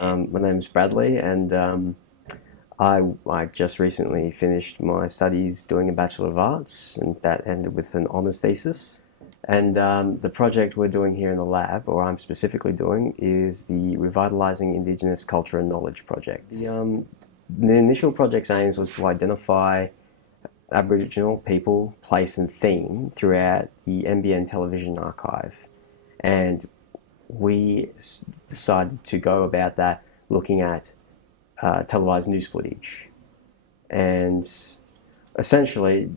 My name's Bradley, and I just recently finished my studies doing a Bachelor of Arts, and that ended with an honours thesis. And the project we're doing here in the lab, or I'm specifically doing, is the Revitalising Indigenous Culture and Knowledge project. The initial project's aims was to identify Aboriginal people, place, and theme throughout the NBN television archive. And we decided to go about that looking at televised news footage and essentially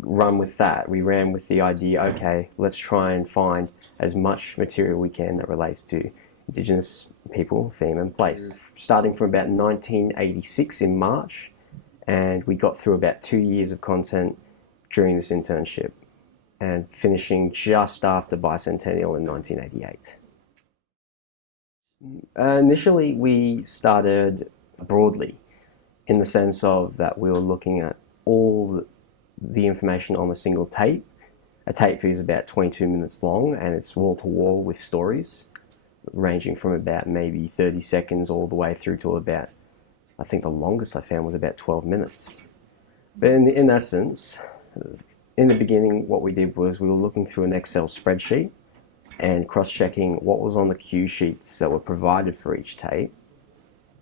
run with that. We ran with the idea, okay, let's try and find as much material we can that relates to Indigenous people, theme and place. Starting from about 1986 in March, and we got through about 2 years of content during this internship and finishing just after bicentennial in 1988. Initially, we started broadly in the sense of that we were looking at all the information on a single tape. A tape is about 22 minutes long and it's wall to wall with stories ranging from about maybe 30 seconds all the way through to about, I think the longest I found was about 12 minutes. But in essence, in the beginning, what we did was we were looking through an Excel spreadsheet and cross-checking what was on the cue sheets that were provided for each tape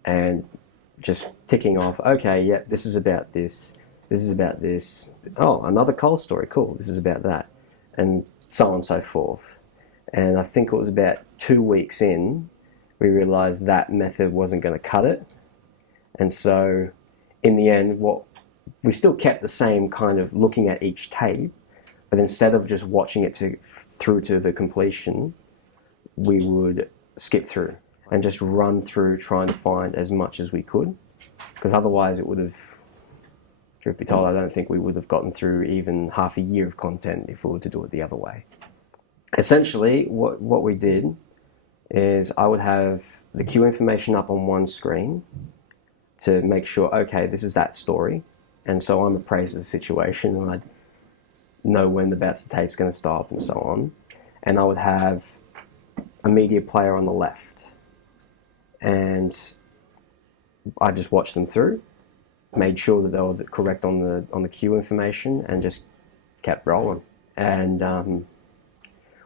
and just ticking off, okay, yeah, this is about this is about this, oh, another Cole story, cool, this is about that, and so on and so forth. And I think it was about 2 weeks in, we realised that method wasn't going to cut it. And so in the end, we still kept the same kind of looking at each tape, but instead of just watching it through to the completion, we would skip through and just run through trying to find as much as we could. Because otherwise it would have, truth be told, I don't think we would have gotten through even half a year of content if we were to do it the other way. Essentially, what we did is I would have the cue information up on one screen to make sure, okay, this is that story. And so I'm appraised of the situation and I'd know when the tape's going to stop and so on. And I would have a media player on the left. And I just watched them through, made sure that they were correct on the cue information and just kept rolling. And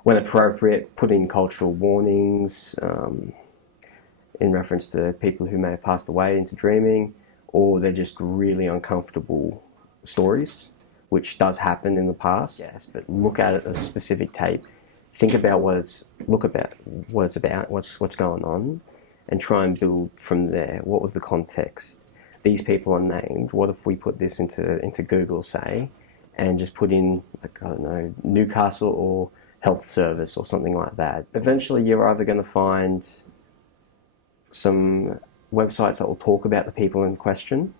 when appropriate, put in cultural warnings in reference to people who may have passed away into dreaming, or they're just really uncomfortable stories, which does happen in the past. Yes, but look at a specific tape, think about what's about, what's going on, and try and build from there. What was the context? These people are named. What if we put this into Google, say, and just put in, like, I don't know, Newcastle or health service or something like that? Eventually, you're either going to find some websites that will talk about the people in question,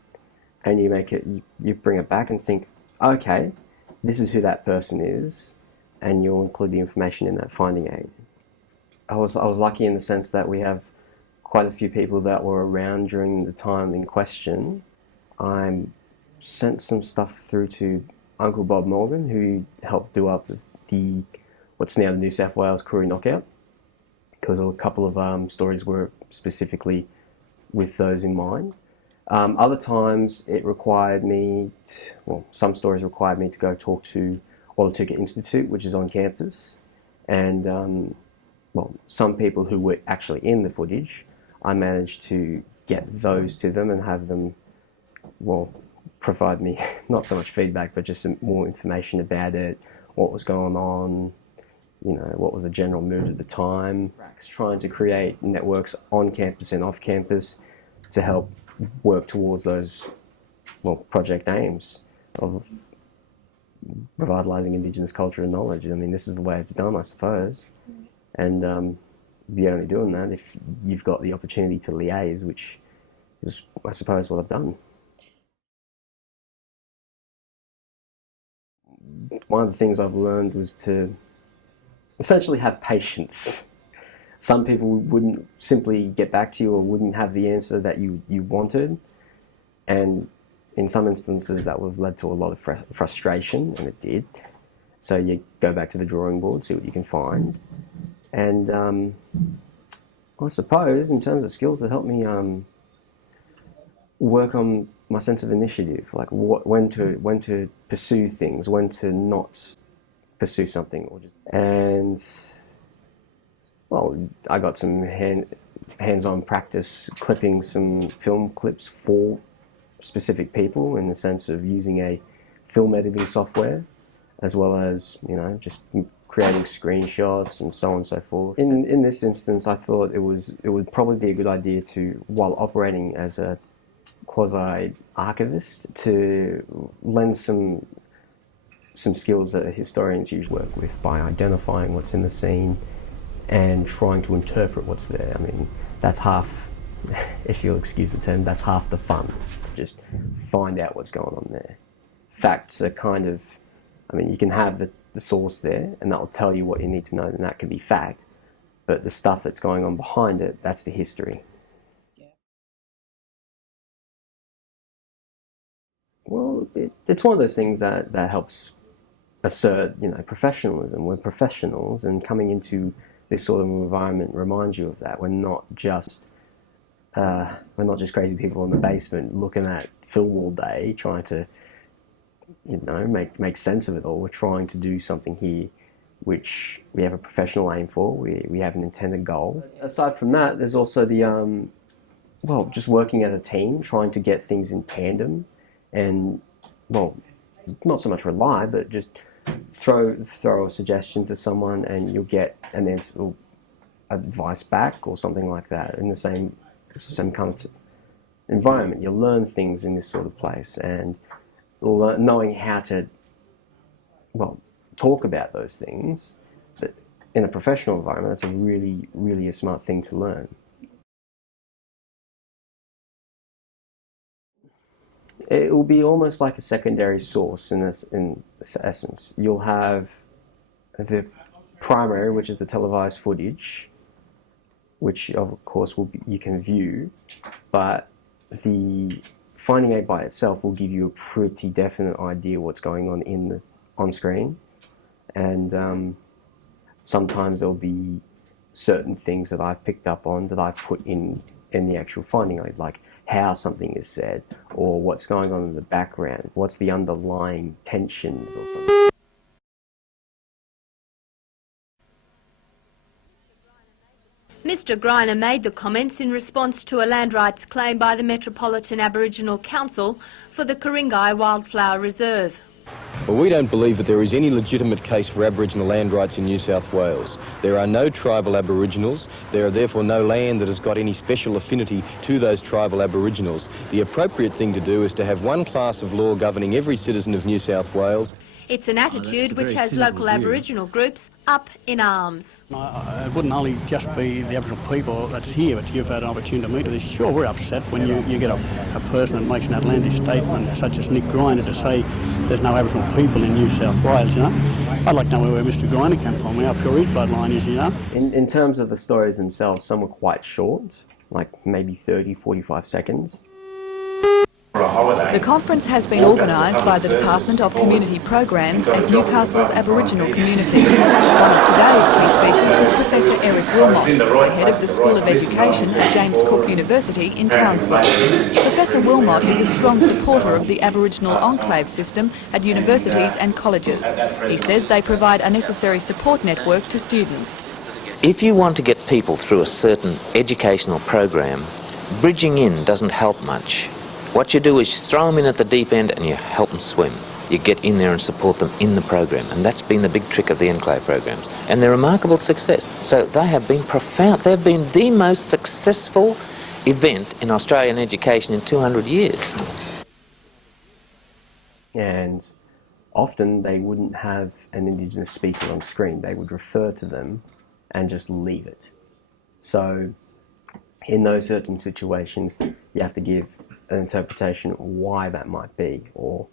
and you bring it back and think, okay, this is who that person is, and you'll include the information in that finding aid. I was lucky in the sense that we have quite a few people that were around during the time in question. I sent some stuff through to Uncle Bob Morgan, who helped do up the what's now the New South Wales Koori Knockout, because a couple of stories were specifically with those in mind. Other times it required me some stories required me to go talk to Wallatuka Institute, which is on campus, and some people who were actually in the footage, I managed to get those to them and have them, provide me not so much feedback, but just some more information about it, what was going on, what was the general mood at the time. Trying to create networks on campus and off campus to help work towards those, project aims of revitalising Indigenous culture and knowledge. I mean, this is the way it's done, I suppose. And you're only doing that if you've got the opportunity to liaise, which is, I suppose, what I've done. One of the things I've learned was to essentially have patience. Some people wouldn't simply get back to you or wouldn't have the answer that you wanted. And in some instances that would have led to a lot of frustration, and it did. So you go back to the drawing board, see what you can find. And I suppose in terms of skills, it helped me work on my sense of initiative, like when to pursue things, when to not pursue something, and well, I got some hands-on practice clipping some film clips for specific people in the sense of using a film editing software, as well as, you know, just creating screenshots and so on and so forth. In this instance, I thought it would probably be a good idea to, while operating as a quasi-archivist, to lend some skills that historians usually work with by identifying what's in the scene and trying to interpret what's there. I mean, that's half, if you'll excuse the term, that's half the fun. Just find out what's going on there. Facts are kind of, I mean, you can have the source there and that will tell you what you need to know, and that can be fact, but the stuff that's going on behind it, that's the history. Well, it's one of those things that helps assert, you know, professionalism. We're professionals, and coming into this sort of environment reminds you of that. We're not just crazy people in the basement looking at film all day trying to, you know, make sense of it all. We're trying to do something here which we have a professional aim for. We have an intended goal. Aside from that, there's also the well, just working as a team, trying to get things in tandem, and, well, not so much rely, but just throw a suggestion to someone and you'll get an answer or advice back or something like that in the same kind of environment. You'll learn things in this sort of place, and knowing how to, well, talk about those things, but in a professional environment, that's a really, really a smart thing to learn. It will be almost like a secondary source in essence. You'll have the primary, which is the televised footage, which of course you can view, but the finding aid by itself will give you a pretty definite idea what's going on on screen, and sometimes there'll be certain things that I've picked up on that I've put in the actual finding aid, like how something is said, or what's going on in the background, what's the underlying tensions or something. Mr Greiner made the comments in response to a land rights claim by the Metropolitan Aboriginal Council for the Ku-ring-gai Wildflower Reserve. Well, we don't believe that there is any legitimate case for Aboriginal land rights in New South Wales. There are no tribal Aboriginals. There are therefore no land that has got any special affinity to those tribal Aboriginals. The appropriate thing to do is to have one class of law governing every citizen of New South Wales. It's an attitude which has local Aboriginal groups up in arms. It wouldn't only just be the Aboriginal people that's here, but you've had an opportunity to meet with this. Sure, we're upset when you get a person that makes an outlandish statement, such as Nick Greiner, to say there's no Aboriginal people in New South Wales, you know. I'd like to know where Mr Greiner came from, how pure his bloodline is, you know. In terms of the stories themselves, some were quite short, like maybe 30, 45 seconds. The conference has been organised by the Department of Community Programs and Newcastle's Aboriginal community. One of today's key speakers was Professor Eric Wilmot, the head of the School of Education at James Cook University in Townsville. Professor Wilmot is a strong supporter of the Aboriginal enclave system at universities and colleges. He says they provide a necessary support network to students. If you want to get people through a certain educational program, bridging in doesn't help much. What you do is throw them in at the deep end and you help them swim. You get in there and support them in the program, and that's been the big trick of the enclave programs. And they're remarkable success. So they have been profound. They've been the most successful event in Australian education in 200 years. And often they wouldn't have an Indigenous speaker on screen. They would refer to them and just leave it. So in those certain situations, you have to give an interpretation why that might be, or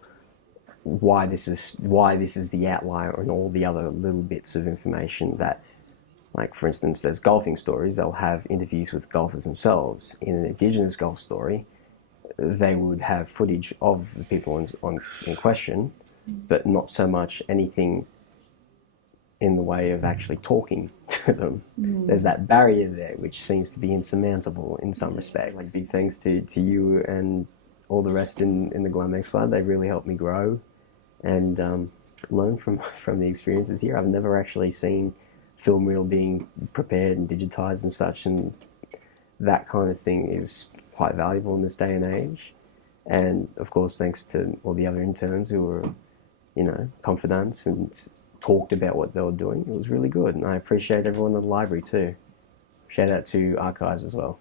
why this is the outlier, and all the other little bits of information that, like for instance, there's golfing stories. They'll have interviews with golfers themselves. In an Indigenous golf story, they would have footage of the people in question, but not so much anything in the way of actually talking to them. There's that barrier there, which seems to be insurmountable in some respect. Like, big thanks to you and all the rest in the Glamex Lab. They've really helped me grow and learn from the experiences here. I've never actually seen film reel being prepared and digitized and such, and that kind of thing is quite valuable in this day and age. And of course, thanks to all the other interns who were, confidants and talked about what they were doing. It was really good, and I appreciate everyone in the library too. Shout out to Archives as well.